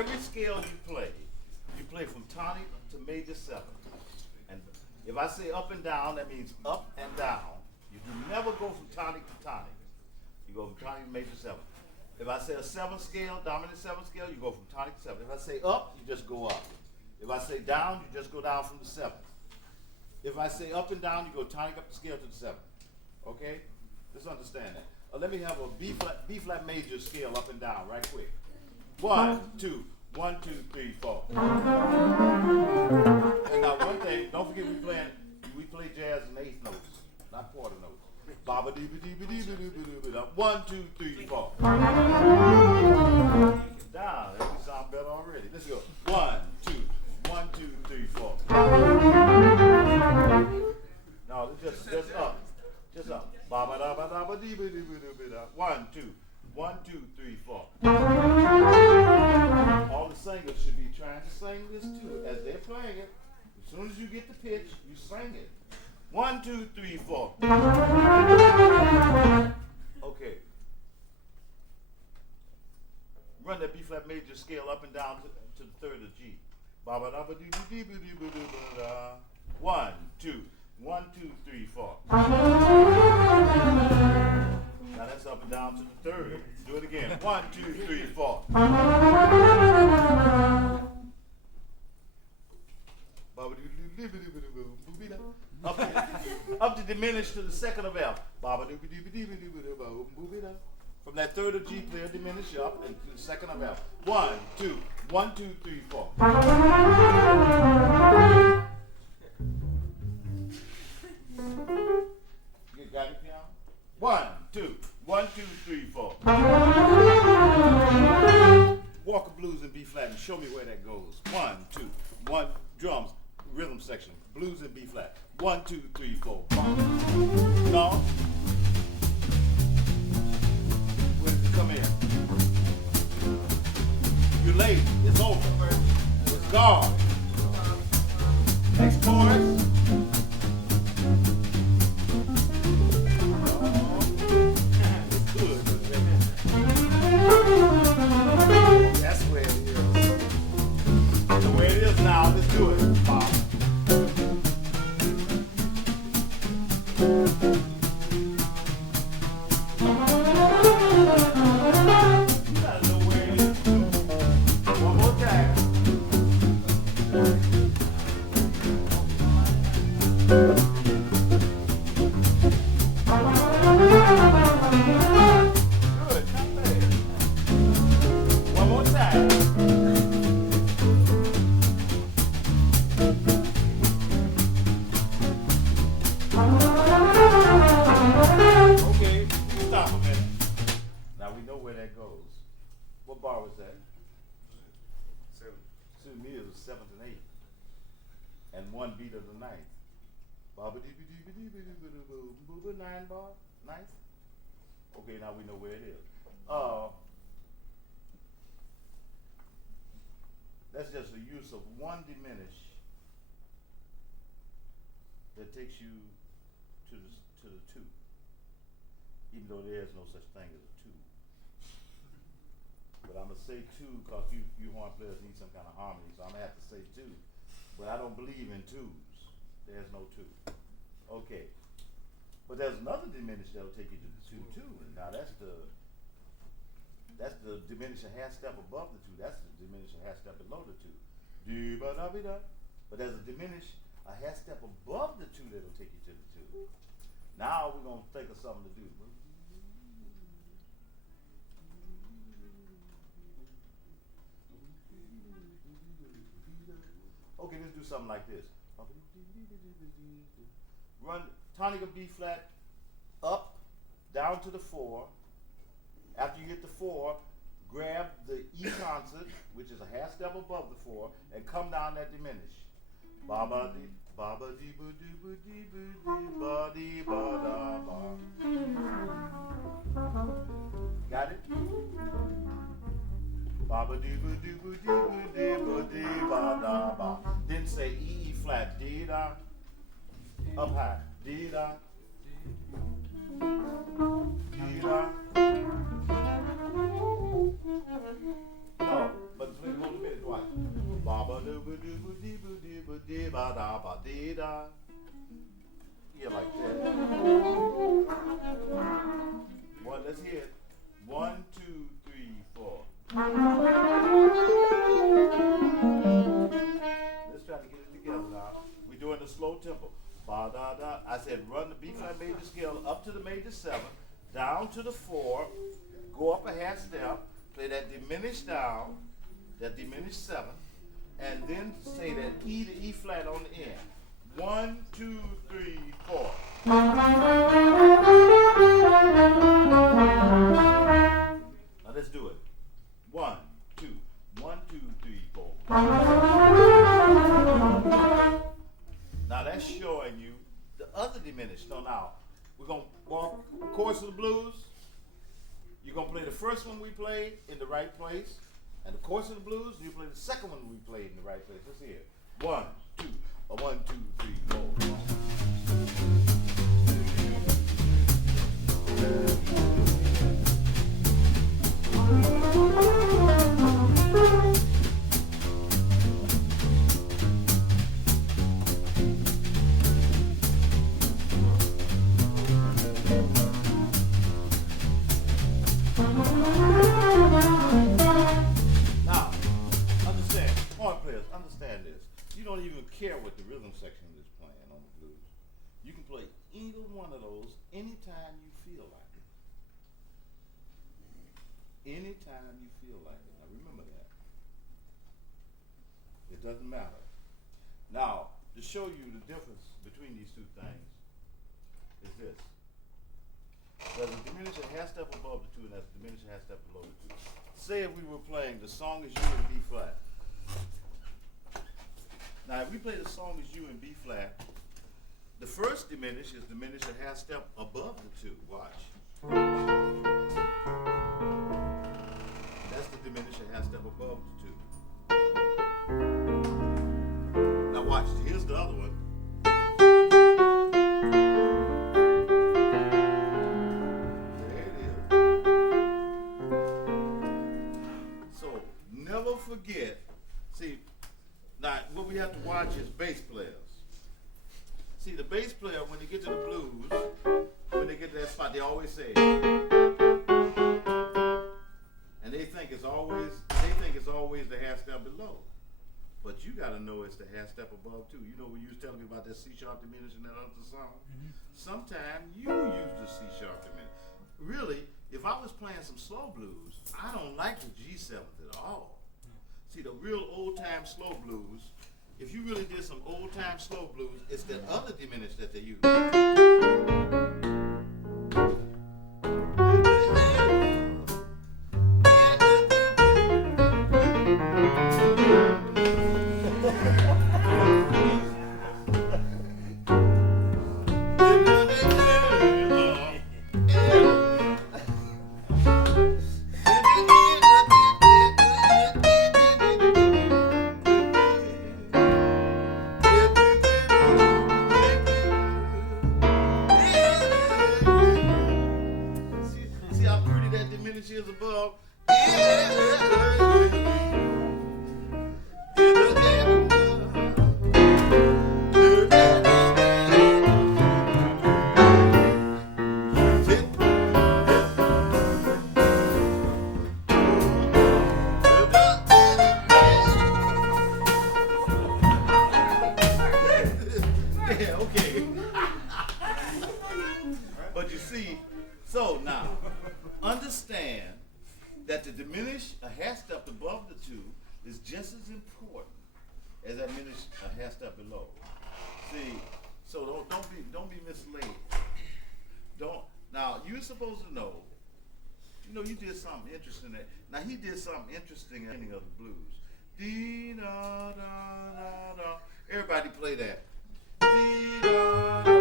every scale you play from tonic to major 7. And if I say up and down, that means up and down. You do never go from tonic to tonic. You go from tonic to major 7. If I say a 7 scale, dominant 7 scale, you go from tonic to 7. If I say up, you just go up. If I say down, you just go down from the 7th. If I say up and down, you go tonic up the scale to the 7th. Okay? Let's understand that. Let me have a B flat major scale up and down right quick. 1, 2, 1, 2, 3, 4. And now one thing, don't forget we play jazz in 8th notes, not quarter notes. Baba dee ba dee ba dee ba dee ba dee ba. 1, 2, 3, 4. Down. That sound better already. Let's go. 1, 2, 1, 2, 3, 4. No, just up. Just up. Baba da ba da ba dee ba dee ba dee ba da. 1, 2, 1, 2, 3, 4. All the singers should be trying to sing this too as they're playing it. As soon as you get the pitch, you sing it. 1, 2, 3, 4. Okay. Run that B flat major scale up and down to the 3rd of G. Ba ba da ba dee ba dee ba dee ba dee ba da. 1, 2, 1, 2, 3, 4. Now that's up and down to the 3rd. Do it again. 1, 2, 3, 4. Up to diminish to the 2nd of F. From that 3rd of G player, diminish up and to the 2nd of F. 1, 2, 1, 2, 3, 4. You got it, piano? 1, 2, 1, 2, 3, 4. Walker blues in B flat and show me where that goes. 1, 2, 1, drums, rhythm section, blues in B flat. 1, 2, 3, 4. No. Where did it come in? You're late. It's over. It's gone. Next chorus. That's where it is. The way it is now, let's do it, Bob. You gotta know where it is. One more time. Good, not bad. One more time. Okay, stop a minute. Now we know where that goes. What bar was that? 7. To me it was 7th and 8th. And 1 beat of the 9th. Baba dee ba dee ba dee ba dee ba dee ba dee ba 9 bar, 9th. Okay, now we know where it is. That's just the use of 1 diminish that takes you to the 2, even though there is no such thing as a 2. But I'm gonna say 2 because you horn players need some kind of harmony, so I'm gonna have to say 2. But I don't believe in 2s. There's no 2. Okay. But there's another diminished that'll take you to the 2 too. Now that's the diminished a half step above the 2. That's the diminished a half step below the 2. Dee-ba-da-be-da. But there's a diminished a half step above the 2 that'll take you to the 2. Now we're gonna think of something to do. Okay, let's do something like this. Run tonic of B flat up, down to the 4. After you get the 4, grab the E concert, which is a half step above the 4, and come down that diminish. Baba dee ba dee ba dee ba dee ba dee ba da ba. Got it? Baba dee ba dee ba dee ba dee ba dee ba da ba. Then say E flat, dee da. Up high, dee da. Dee da. No, but play about dee da. Yeah, like that. One, let's hear it. 1, 2, 3, 4. Let's try to get it together now. We're doing the slow tempo. Ba da da. I said run the B flat major scale up to the major 7, down to the 4, go up a half step, play that diminished down, that diminished 7, and then say that E to E flat on the end. 1, 2, 3, 4. Now let's do it. 1, 2, 1, 2, 3, 4. Now that's showing you the other diminished. So now we're gonna walk chords of the blues. You're gonna play the first one we played in the right place, and the chorus of the blues, you play the second one we played in the right place. Let's hear it. 1, 2, 1, 2, 3, 4. Now, understand, horn players, understand this. You don't even care what the rhythm section is playing on the blues. You can play either one of those anytime you feel like it. Anytime you feel like it. Now remember that. It doesn't matter. Now, to show you the difference between these two things is this. There's a diminished half step above the 2 and there's a diminished half step below the 2. Say if we were playing The Song Is You in B flat. Now if we play The Song Is You in B flat, the first diminished is diminished a half step above the 2. Watch. That's the diminished a half step above the 2. Now watch, here's the other one. Never forget, see, now what we have to watch is bass players. See, the bass player, when they get to the blues, when they get to that spot, they always say, and they think it's always the half step below. But you gotta know it's the half step above too. You know when you was telling me about that C sharp diminished in that other song? Mm-hmm. Sometimes you use the C sharp diminished. Really, if I was playing some slow blues, I don't like the G7 at all. See, the real old-time slow blues, if you really did some old-time slow blues, it's that other diminished that they use. Above. Yeah, okay. But you see, so now, understand that the diminished a half step above the 2 is just as important as that diminished a half step below. See, so don't be misled. Now you're supposed to know. You know you did something interesting there. Now he did something interesting at the ending of the blues. Dee da da da da. Everybody play that. Dee da da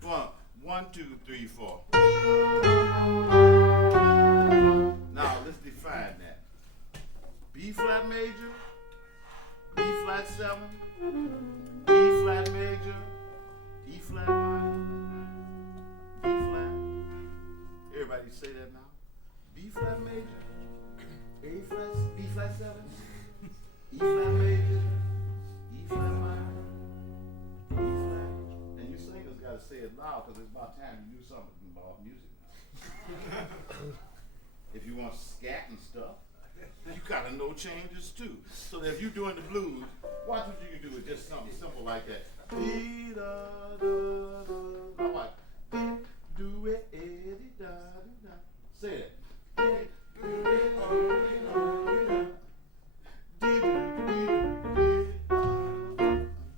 da. 1, 2, 3, 4. Now let's define that. B flat major, B flat 7, E flat major, E flat minor, B flat. Everybody say that now. B flat major, A flat, B flat 7, E flat major, E flat minor. you want scat and stuff, you gotta know changes too. So that if you're doing the blues, watch what you can do with just something simple like that. Now watch. Do it, say that.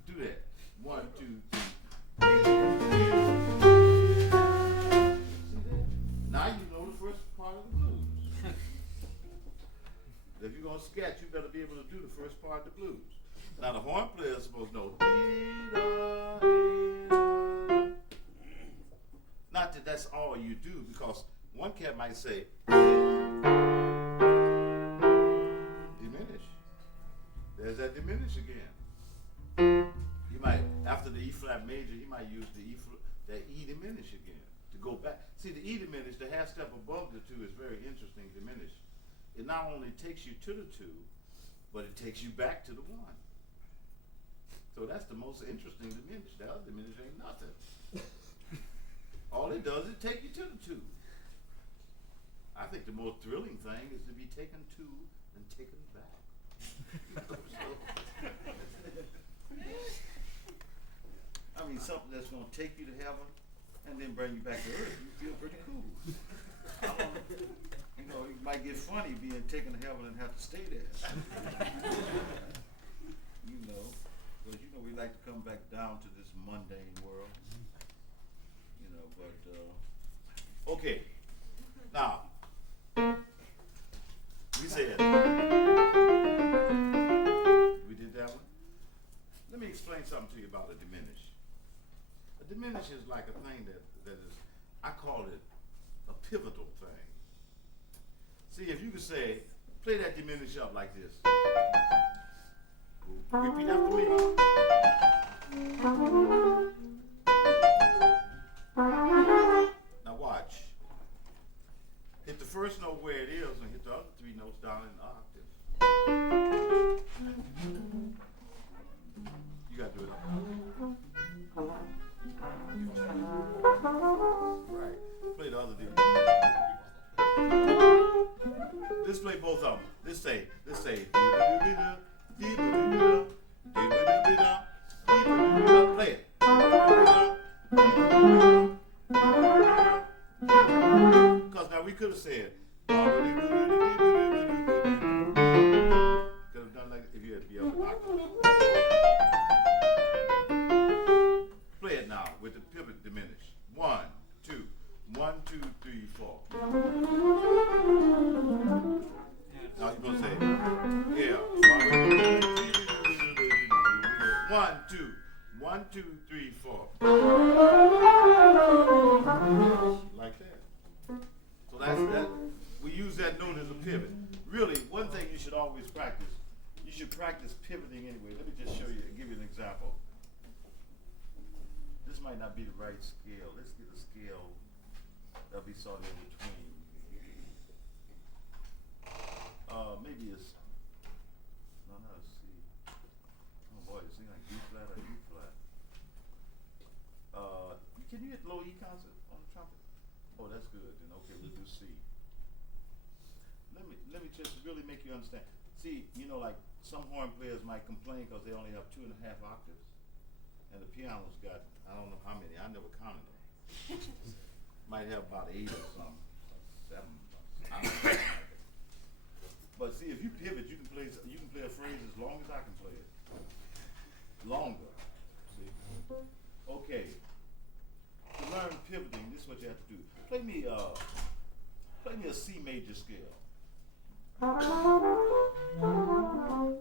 Do that. 1, 2, 3. Now you know the first part of the blues. If you're going to scat, you better be able to do the first part of the blues. Now the horn player is supposed to know. Not that that's all you do, because one cat might say, diminish. There's that diminish again. You might, after the E flat major, he might use that E diminish again to go back. See, the E diminish, the half step above the 2 is very interesting, diminish. It not only takes you to the 2, but it takes you back to the 1. So that's the most interesting diminish. The other diminish ain't nothing. All it does is take you to the 2. I think the most thrilling thing is to be taken to and taken back. I mean, something that's going to take you to heaven and then bring you back to earth, you feel pretty cool. You know, it might get funny being taken to heaven and have to stay there. You know, because you know we like to come back down to this mundane world. You know, but okay. Now, we said we did that one. Let me explain something to you about a diminish. A diminish is like a thing that is, I call it a pivotal thing. See, if you could say, play that diminish up like this. Repeat after me. Now watch. Hit the first note where it is and hit the other 3 notes down in the octave. You gotta do it. Right. Play the other diminish. Let's play both of them. Let's say, play it. Because now we could have said, could have done like if you had to be up an octave. Play it now with the pivot diminish. 1, 2, 1, 2, 3, 4. Now you're going to say, yeah. 1, 2, 1, 2, 3, 4. Like that. So that's that. We use that note as a pivot. Really, one thing you should always practice, you should practice pivoting anyway. Let me just show you, give you an example. This might not be the right scale. Let's get a scale that we saw in between. Maybe it's, no, it's C. Oh boy, it seems like B flat or E flat. Can you hit low E concert on the trumpet? Oh, that's good. Then okay, we'll do C. Let me just really make you understand. See, you know, like some horn players might complain because they only have 2.5 octaves, and the piano's got I don't know how many. I never counted them. Might have about 8 or something, 7. I don't know. But see, if you pivot, you can play a phrase as long as I can play it. Longer. See? Okay. To learn pivoting, this is what you have to do. Play me a C major scale.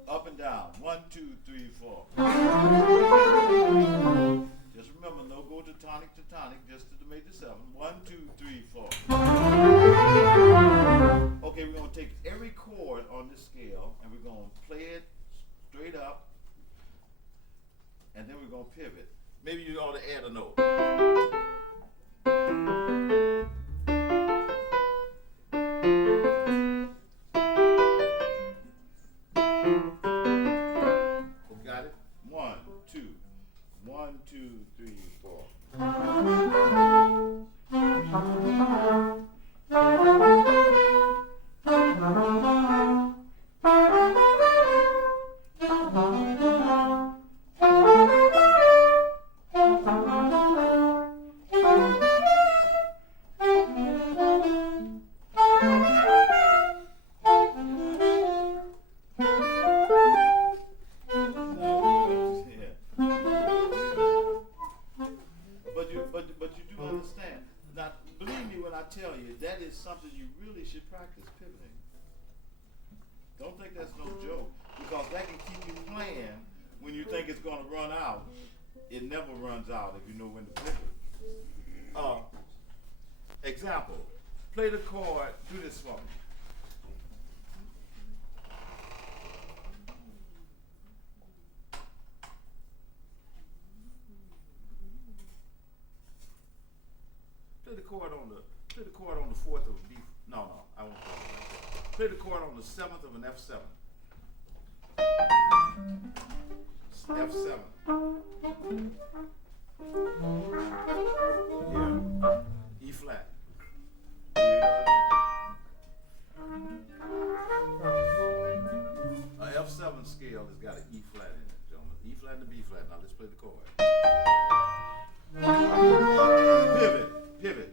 Up and down. 1, 2, 3, 4. Just remember, no go to tonic, just to the major 7. 1, 2, 3, 4. Okay, we're going to take every chord on this scale and we're going to play it straight up, and then we're going to pivot. Maybe you ought to add a note. Got it? 1, 2. 1, 2, 3, 4. think that's no joke, because that can keep you playing when you think it's going to run out. It never runs out if you know when to pick it. Example, play the chord, do this for me. Play the chord on the fourth of B. No, I won't play that. Play the chord on the seventh of an F7. F7. Yeah. E flat. A F7 scale has got an E flat in it, gentlemen. E flat and a B flat. Now let's play the chord. Pivot.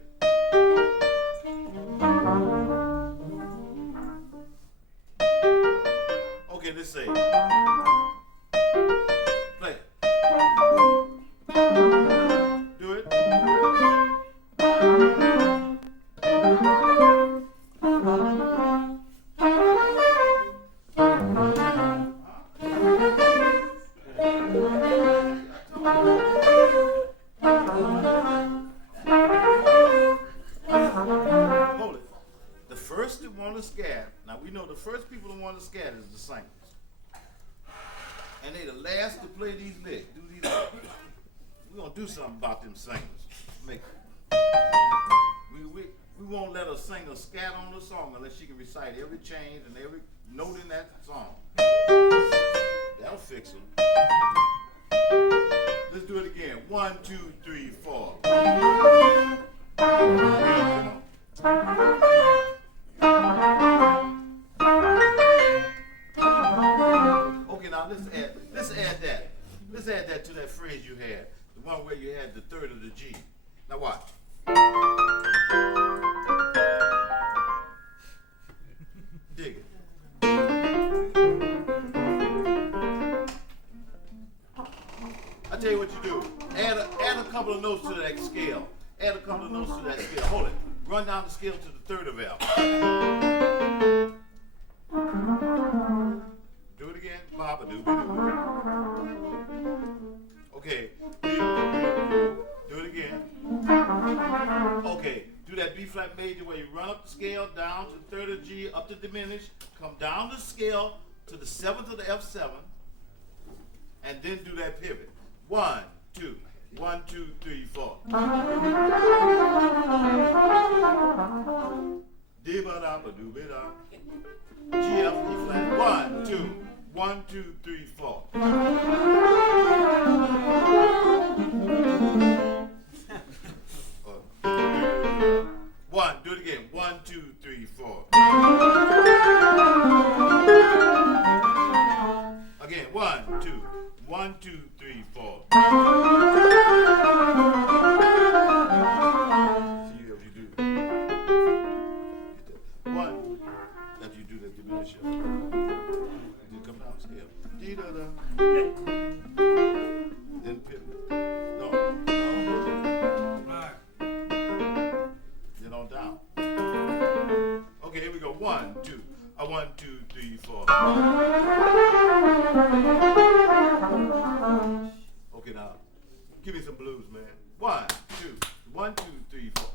Okay, let's say. Play it. Do it. Hold it. The first that want to scat, now we know the first people that want to scat is the singers. And they the last to play these licks, do these licks. We're going to do something about them singers. We won't let a singer scat on the song unless she can recite every change and every note in that song. That'll fix them. Let's do it again. 1, 2, 3, 4. Okay, now let's add that. Let's add that to that phrase you had, the one where you had the third of the G. Now watch. Dig it. I tell you what you do. Add a couple of notes to that scale. Add a couple of notes to that scale. Hold it. Run down the scale to the third of F. Do it again. Baba doo doo. Okay. Do it again. Okay. Do that B flat major where you run up the scale down to the third of G, up to diminished, come down the scale to the seventh of the F7, and then do that pivot. 1, 2. 1, 2, 3, 4. D ba da ba do ba da. G F E flat. 1, 2. 1, 2, 3, 4. One. Do it again. 1, 2, 3, 4. Again. 1, 2. 1, 2, 3, 4. See if you do. One. After you do that diminished. You come down the scale. D da da. Then pivot. No. Then on down. Okay, here we go. 1, 2. 1, 2, 3, 4. Okay, now give me some blues, man. 1, 2. 1, 2, 3, 4.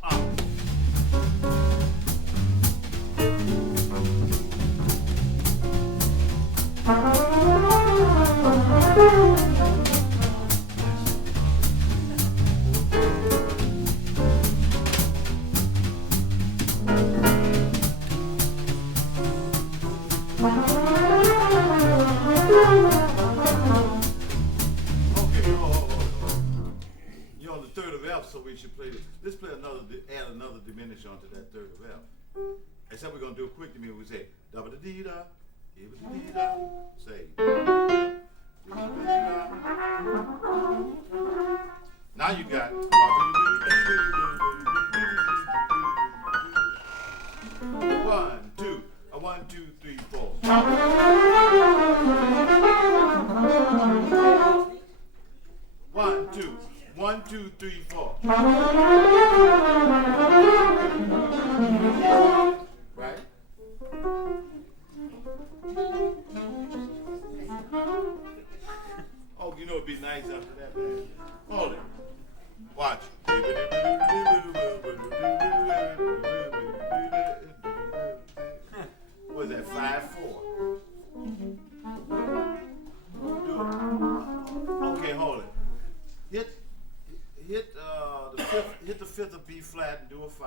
You're on the third of F, so we should play this. Let's play another, add another diminish onto that third of F. Except we're going to do a quick diminish. We say da ba da dee da, dee ba da dee da. Say dee ba da dee da. Now you got 1, 2. 1, 2, 3, 4. 1, 2. 1, 2, 3, 4. Right? Oh, you know it'd be nice after that, man. Hold it. Watch. What is that? 5/4. Okay, hold it. Hit the fifth of B flat and do a 5.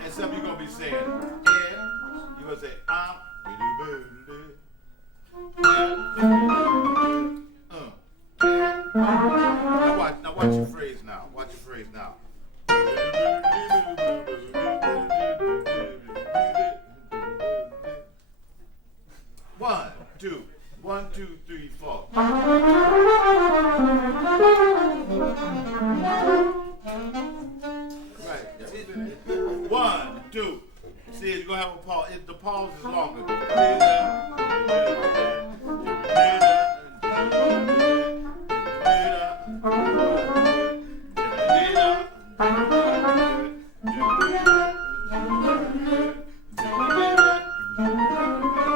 And something you're gonna be saying, yeah, you're gonna say, now watch your phrase now. Watch your phrase now. 1, 2, 1, 2, 3, 4. Right. 1, 2. See, you're gonna have a pause. The pause is longer.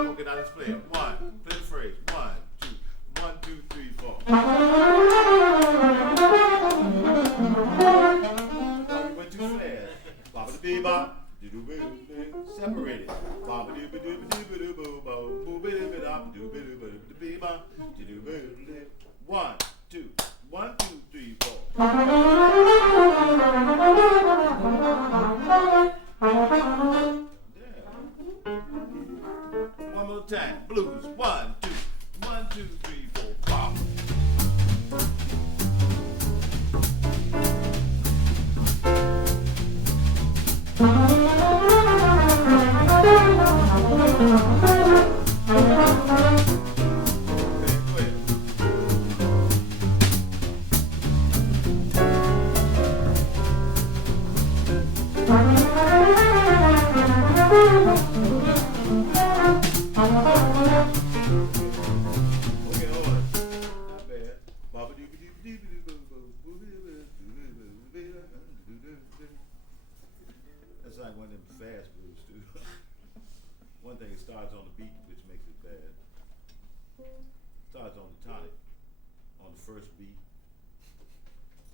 Okay, now let's play it. 1. Play the phrase. 1, 2, 1, 2, 3, 4. Oh, we went too fast. Bop-a-dee-bop. Separated. 1, 2, 1, 2, 3, 4. One more time. Blues. 1, 2, 1, 2, 3, 4. Bop. That's like one of them fast blues too. One thing, it starts on the beat, which makes it bad. Starts on the tonic, on the first beat.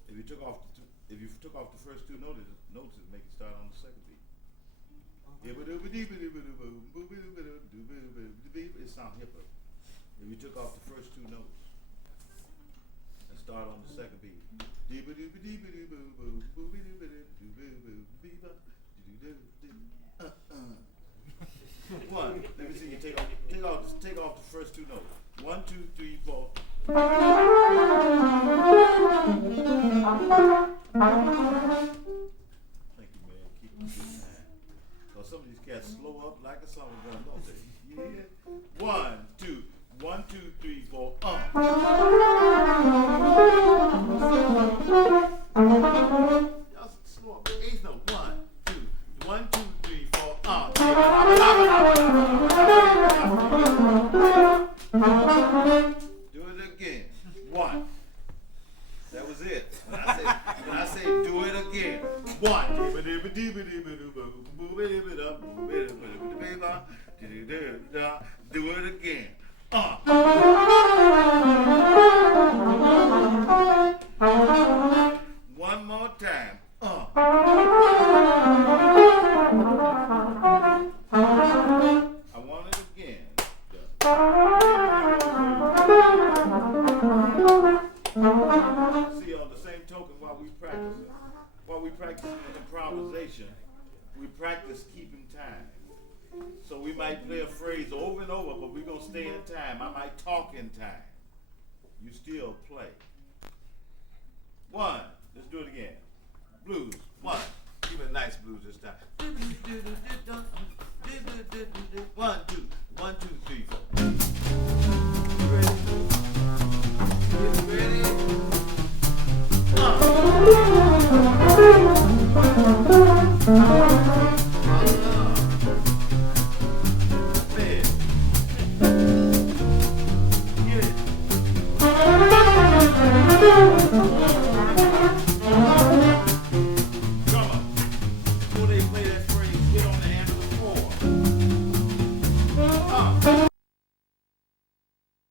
If you took off the first two notes, it make it start on the second beat. It sounds hipper. If you took off the first two notes and start on the second beat. One. Let me see you take off the first two notes. 1, 2, 3, 4. Thank you, man. Keep it good time. Cause some of these cats slow up like a summer gun, don't they? Yeah. 1, 2, 1, 2, 3, 4. Y'all slow up. Eighth note. 1, 2, 1, 2, 3, 4. Do it again. 1. That was it. When I say do it again. 1. Do it again. One more time. I want it again. See, on the same token, while we practice improvisation, we practice keeping time. So we might play a phrase over and over, but we're going to stay in time. I might talk in time. You still play. 1. Let's do it again. Blues. 1. Give it a nice blues this time.